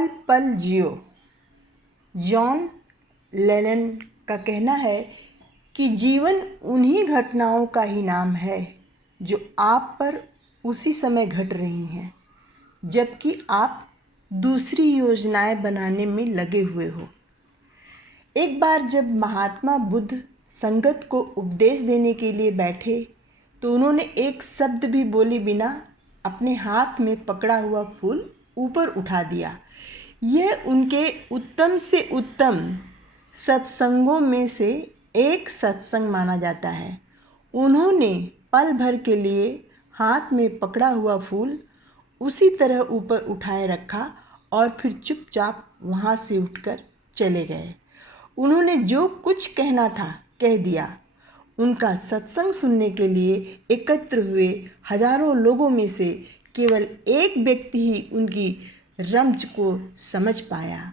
पल पल जियो। John Lennon का कहना है कि जीवन उन्हीं घटनाओं का ही नाम है जो आप पर उसी समय घट रही हैं जबकि आप दूसरी योजनाएं बनाने में लगे हुए हो। एक बार जब महात्मा बुद्ध संगत को उपदेश देने के लिए बैठे तो उन्होंने एक शब्द भी बोले बिना अपने हाथ में पकड़ा हुआ फूल ऊपर उठा दिया। यह उनके उत्तम से उत्तम सत्संगों में से एक सत्संग माना जाता है। उन्होंने पल भर के लिए हाथ में पकड़ा हुआ फूल उसी तरह ऊपर उठाए रखा और फिर चुपचाप वहाँ से उठकर चले गए। उन्होंने जो कुछ कहना था कह दिया। उनका सत्संग सुनने के लिए एकत्र हुए हजारों लोगों में से केवल एक व्यक्ति ही उनकी रमज को समझ पाया।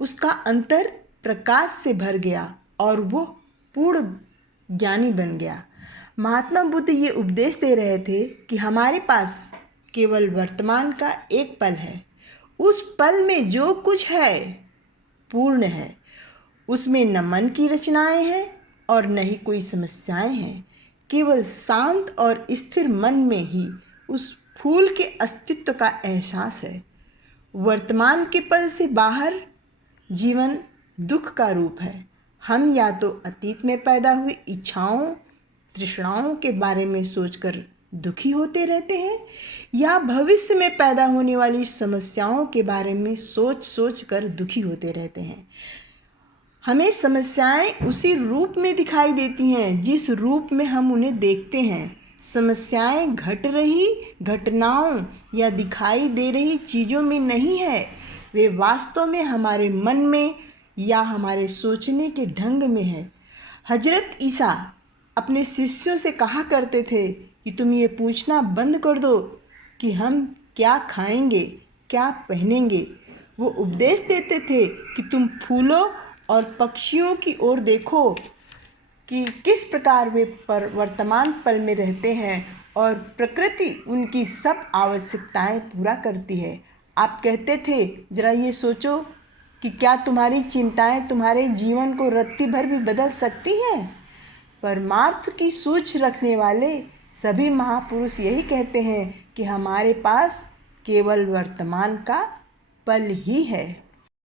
उसका अंतर प्रकाश से भर गया और वो पूर्ण ज्ञानी बन गया। महात्मा बुद्ध ये उपदेश दे रहे थे कि हमारे पास केवल वर्तमान का एक पल है। उस पल में जो कुछ है पूर्ण है। उसमें न मन की रचनाएं हैं और न ही कोई समस्याएं हैं। केवल शांत और स्थिर मन में ही उस फूल के अस्तित्व का एहसास है। वर्तमान के पल से बाहर जीवन दुख का रूप है। हम या तो अतीत में पैदा हुई इच्छाओं तृष्णाओं के बारे में सोचकर दुखी होते रहते हैं या भविष्य में पैदा होने वाली समस्याओं के बारे में सोच कर दुखी होते रहते हैं। हमें समस्याएं उसी रूप में दिखाई देती हैं जिस रूप में हम उन्हें देखते हैं। समस्याएं घट रही घटनाओं या दिखाई दे रही चीज़ों में नहीं है, वे वास्तव में हमारे मन में या हमारे सोचने के ढंग में है। हजरत ईसा अपने शिष्यों से कहा करते थे कि तुम ये पूछना बंद कर दो कि हम क्या खाएंगे, क्या पहनेंगे। वो उपदेश देते थे कि तुम फूलों और पक्षियों की ओर देखो कि किस प्रकार वे वर्तमान पल में रहते हैं और प्रकृति उनकी सब आवश्यकताएं पूरा करती है। आप कहते थे जरा ये सोचो कि क्या तुम्हारी चिंताएं तुम्हारे जीवन को रत्ती भर भी बदल सकती हैं। परमार्थ की सूझ रखने वाले सभी महापुरुष यही कहते हैं कि हमारे पास केवल वर्तमान का पल ही है।